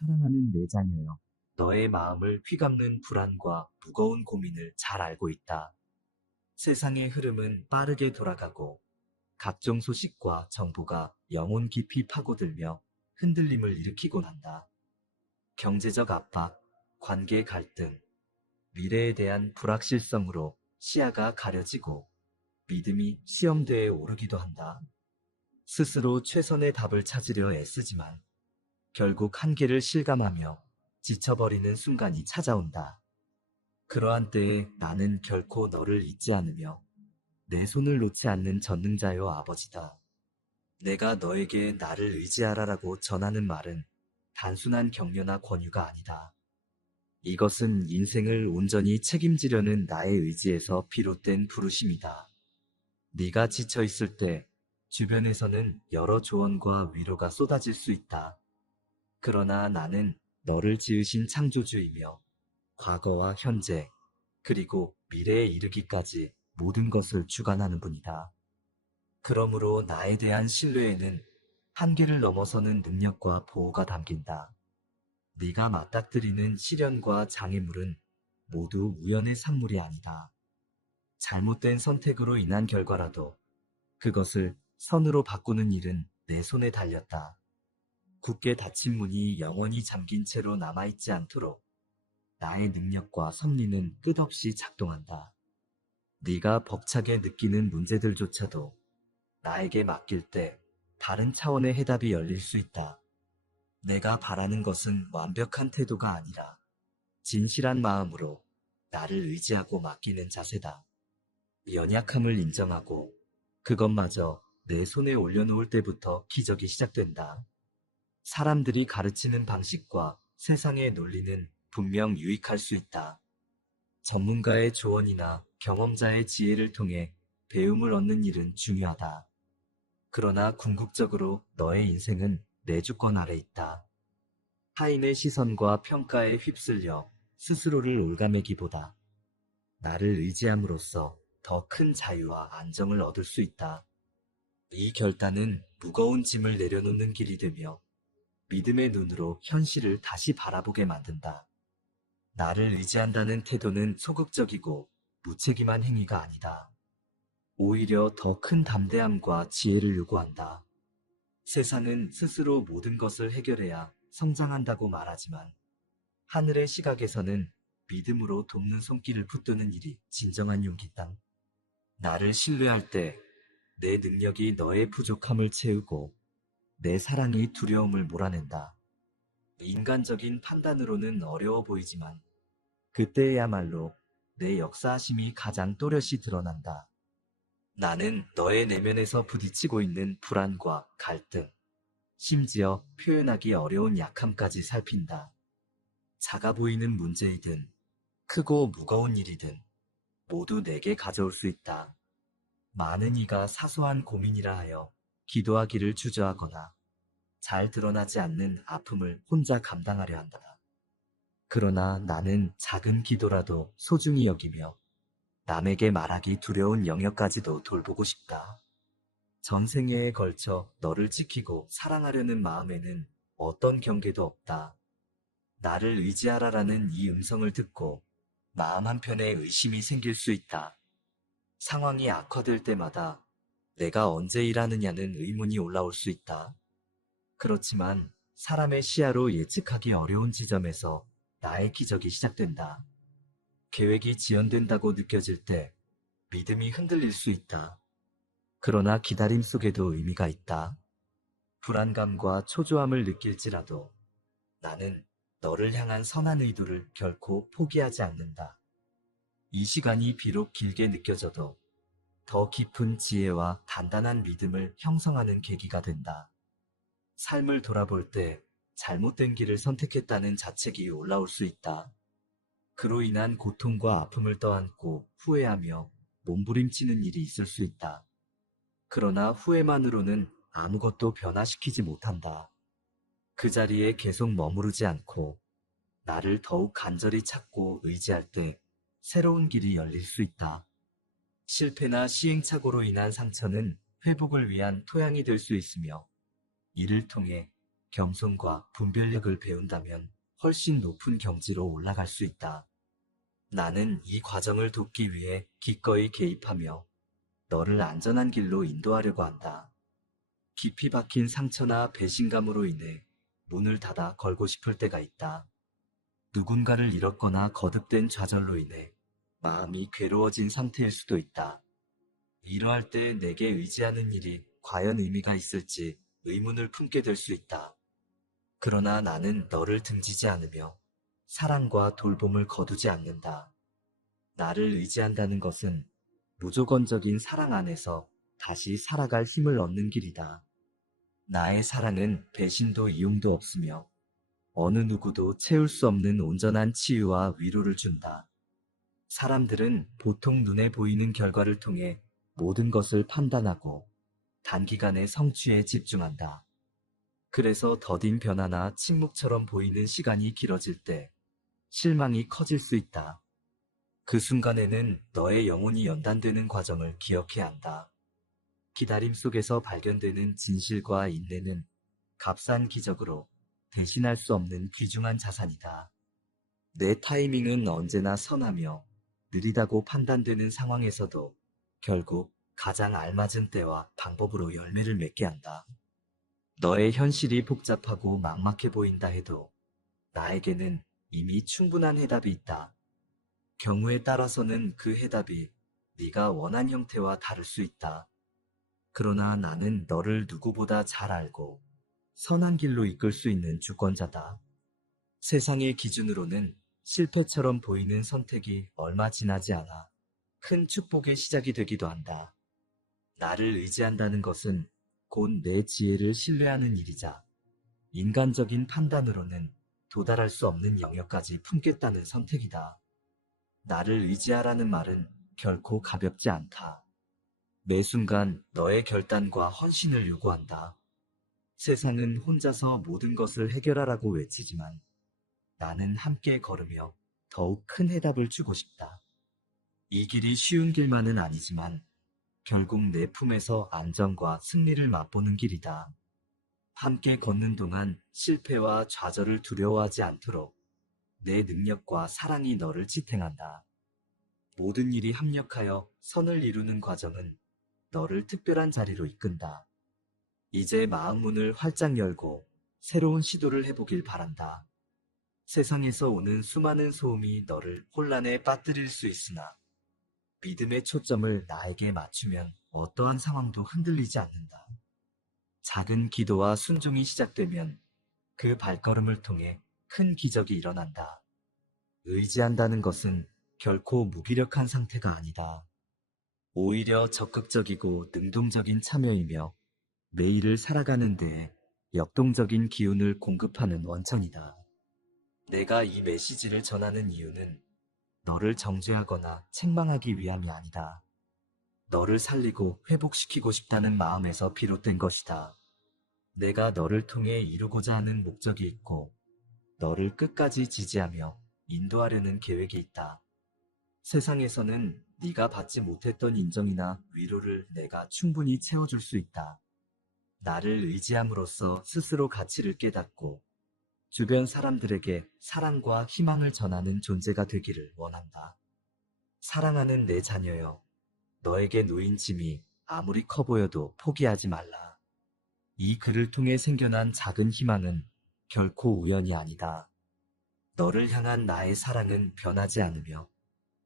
사랑하는 내 자녀여, 너의 마음을 휘감는 불안과 무거운 고민을 잘 알고 있다. 세상의 흐름은 빠르게 돌아가고 각종 소식과 정보가 영혼 깊이 파고들며 흔들림을 일으키곤 한다. 경제적 압박, 관계 갈등, 미래에 대한 불확실성으로 시야가 가려지고 믿음이 시험대에 오르기도 한다. 스스로 최선의 답을 찾으려 애쓰지만 결국 한계를 실감하며 지쳐버리는 순간이 찾아온다. 그러한 때에 나는 결코 너를 잊지 않으며 내 손을 놓지 않는 전능자요 아버지다. 내가 너에게 나를 의지하라라고 전하는 말은 단순한 격려나 권유가 아니다. 이것은 인생을 온전히 책임지려는 나의 의지에서 비롯된 부르심이다. 네가 지쳐 있을 때 주변에서는 여러 조언과 위로가 쏟아질 수 있다. 그러나 나는 너를 지으신 창조주이며 과거와 현재, 그리고 미래에 이르기까지 모든 것을 주관하는 분이다. 그러므로 나에 대한 신뢰에는 한계를 넘어서는 능력과 보호가 담긴다. 네가 맞닥뜨리는 시련과 장애물은 모두 우연의 산물이 아니다. 잘못된 선택으로 인한 결과라도 그것을 선으로 바꾸는 일은 내 손에 달렸다. 굳게 닫힌 문이 영원히 잠긴 채로 남아있지 않도록 나의 능력과 섭리는 끝없이 작동한다. 네가 벅차게 느끼는 문제들조차도 나에게 맡길 때 다른 차원의 해답이 열릴 수 있다. 내가 바라는 것은 완벽한 태도가 아니라 진실한 마음으로 나를 의지하고 맡기는 자세다. 연약함을 인정하고 그것마저 내 손에 올려놓을 때부터 기적이 시작된다. 사람들이 가르치는 방식과 세상의 논리는 분명 유익할 수 있다. 전문가의 조언이나 경험자의 지혜를 통해 배움을 얻는 일은 중요하다. 그러나 궁극적으로 너의 인생은 내 주권 아래 있다. 타인의 시선과 평가에 휩쓸려 스스로를 올가매기보다 나를 의지함으로써 더 큰 자유와 안정을 얻을 수 있다. 이 결단은 무거운 짐을 내려놓는 길이 되며 믿음의 눈으로 현실을 다시 바라보게 만든다. 나를 의지한다는 태도는 소극적이고 무책임한 행위가 아니다. 오히려 더 큰 담대함과 지혜를 요구한다. 세상은 스스로 모든 것을 해결해야 성장한다고 말하지만 하늘의 시각에서는 믿음으로 돕는 손길을 붙드는 일이 진정한 용기다. 나를 신뢰할 때 내 능력이 너의 부족함을 채우고 내 사랑이 두려움을 몰아낸다. 인간적인 판단으로는 어려워 보이지만 그때야말로 내 역사하심이 가장 또렷이 드러난다. 나는 너의 내면에서 부딪히고 있는 불안과 갈등, 심지어 표현하기 어려운 약함까지 살핀다. 작아 보이는 문제이든 크고 무거운 일이든 모두 내게 가져올 수 있다. 많은 이가 사소한 고민이라 하여 기도하기를 주저하거나 잘 드러나지 않는 아픔을 혼자 감당하려 한다. 그러나 나는 작은 기도라도 소중히 여기며 남에게 말하기 두려운 영역까지도 돌보고 싶다. 전생애에 걸쳐 너를 지키고 사랑하려는 마음에는 어떤 경계도 없다. 나를 의지하라라는 이 음성을 듣고 마음 한편에 의심이 생길 수 있다. 상황이 악화될 때마다 내가 언제 일하느냐는 의문이 올라올 수 있다. 그렇지만 사람의 시야로 예측하기 어려운 지점에서 나의 기적이 시작된다. 계획이 지연된다고 느껴질 때 믿음이 흔들릴 수 있다. 그러나 기다림 속에도 의미가 있다. 불안감과 초조함을 느낄지라도 나는 너를 향한 선한 의도를 결코 포기하지 않는다. 이 시간이 비록 길게 느껴져도 더 깊은 지혜와 단단한 믿음을 형성하는 계기가 된다. 삶을 돌아볼 때 잘못된 길을 선택했다는 자책이 올라올 수 있다. 그로 인한 고통과 아픔을 떠안고 후회하며 몸부림치는 일이 있을 수 있다. 그러나 후회만으로는 아무것도 변화시키지 못한다. 그 자리에 계속 머무르지 않고 나를 더욱 간절히 찾고 의지할 때 새로운 길이 열릴 수 있다. 실패나 시행착오로 인한 상처는 회복을 위한 토양이 될 수 있으며 이를 통해 겸손과 분별력을 배운다면 훨씬 높은 경지로 올라갈 수 있다. 나는 이 과정을 돕기 위해 기꺼이 개입하며 너를 안전한 길로 인도하려고 한다. 깊이 박힌 상처나 배신감으로 인해 문을 닫아 걸고 싶을 때가 있다. 누군가를 잃었거나 거듭된 좌절로 인해 마음이 괴로워진 상태일 수도 있다. 이러할 때 내게 의지하는 일이 과연 의미가 있을지 의문을 품게 될 수 있다. 그러나 나는 너를 등지지 않으며 사랑과 돌봄을 거두지 않는다. 나를 의지한다는 것은 무조건적인 사랑 안에서 다시 살아갈 힘을 얻는 길이다. 나의 사랑은 배신도 이용도 없으며 어느 누구도 채울 수 없는 온전한 치유와 위로를 준다. 사람들은 보통 눈에 보이는 결과를 통해 모든 것을 판단하고 단기간의 성취에 집중한다. 그래서 더딘 변화나 침묵처럼 보이는 시간이 길어질 때 실망이 커질 수 있다. 그 순간에는 너의 영혼이 연단되는 과정을 기억해야 한다. 기다림 속에서 발견되는 진실과 인내는 값싼 기적으로 대신할 수 없는 귀중한 자산이다. 내 타이밍은 언제나 선하며 느리다고 판단되는 상황에서도 결국 가장 알맞은 때와 방법으로 열매를 맺게 한다. 너의 현실이 복잡하고 막막해 보인다 해도 나에게는 이미 충분한 해답이 있다. 경우에 따라서는 그 해답이 네가 원한 형태와 다를 수 있다. 그러나 나는 너를 누구보다 잘 알고 선한 길로 이끌 수 있는 주권자다. 세상의 기준으로는 실패처럼 보이는 선택이 얼마 지나지 않아 큰 축복의 시작이 되기도 한다. 나를 의지한다는 것은 곧 내 지혜를 신뢰하는 일이자 인간적인 판단으로는 도달할 수 없는 영역까지 품겠다는 선택이다. 나를 의지하라는 말은 결코 가볍지 않다. 매 순간 너의 결단과 헌신을 요구한다. 세상은 혼자서 모든 것을 해결하라고 외치지만 나는 함께 걸으며 더욱 큰 해답을 주고 싶다. 이 길이 쉬운 길만은 아니지만 결국 내 품에서 안정과 승리를 맛보는 길이다. 함께 걷는 동안 실패와 좌절을 두려워하지 않도록 내 능력과 사랑이 너를 지탱한다. 모든 일이 합력하여 선을 이루는 과정은 너를 특별한 자리로 이끈다. 이제 마음 문을 활짝 열고 새로운 시도를 해보길 바란다. 세상에서 오는 수많은 소음이 너를 혼란에 빠뜨릴 수 있으나 믿음의 초점을 나에게 맞추면 어떠한 상황도 흔들리지 않는다. 작은 기도와 순종이 시작되면 그 발걸음을 통해 큰 기적이 일어난다. 의지한다는 것은 결코 무기력한 상태가 아니다. 오히려 적극적이고 능동적인 참여이며 매일을 살아가는 데에 역동적인 기운을 공급하는 원천이다. 내가 이 메시지를 전하는 이유는 너를 정죄하거나 책망하기 위함이 아니다. 너를 살리고 회복시키고 싶다는 마음에서 비롯된 것이다. 내가 너를 통해 이루고자 하는 목적이 있고 너를 끝까지 지지하며 인도하려는 계획이 있다. 세상에서는 네가 받지 못했던 인정이나 위로를 내가 충분히 채워줄 수 있다. 나를 의지함으로써 스스로 가치를 깨닫고 주변 사람들에게 사랑과 희망을 전하는 존재가 되기를 원한다. 사랑하는 내 자녀여, 너에게 놓인 짐이 아무리 커 보여도 포기하지 말라. 이 글을 통해 생겨난 작은 희망은 결코 우연이 아니다. 너를 향한 나의 사랑은 변하지 않으며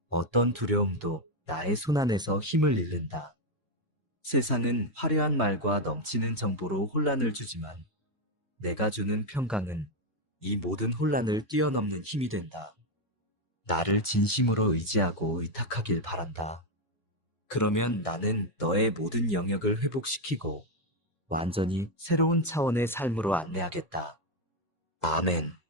어떤 두려움도 나의 손안에서 힘을 잃는다. 세상은 화려한 말과 넘치는 정보로 혼란을 주지만 내가 주는 평강은 이 모든 혼란을 뛰어넘는 힘이 된다. 나를 진심으로 의지하고 의탁하길 바란다. 그러면 나는 너의 모든 영역을 회복시키고 완전히 새로운 차원의 삶으로 안내하겠다. 아멘.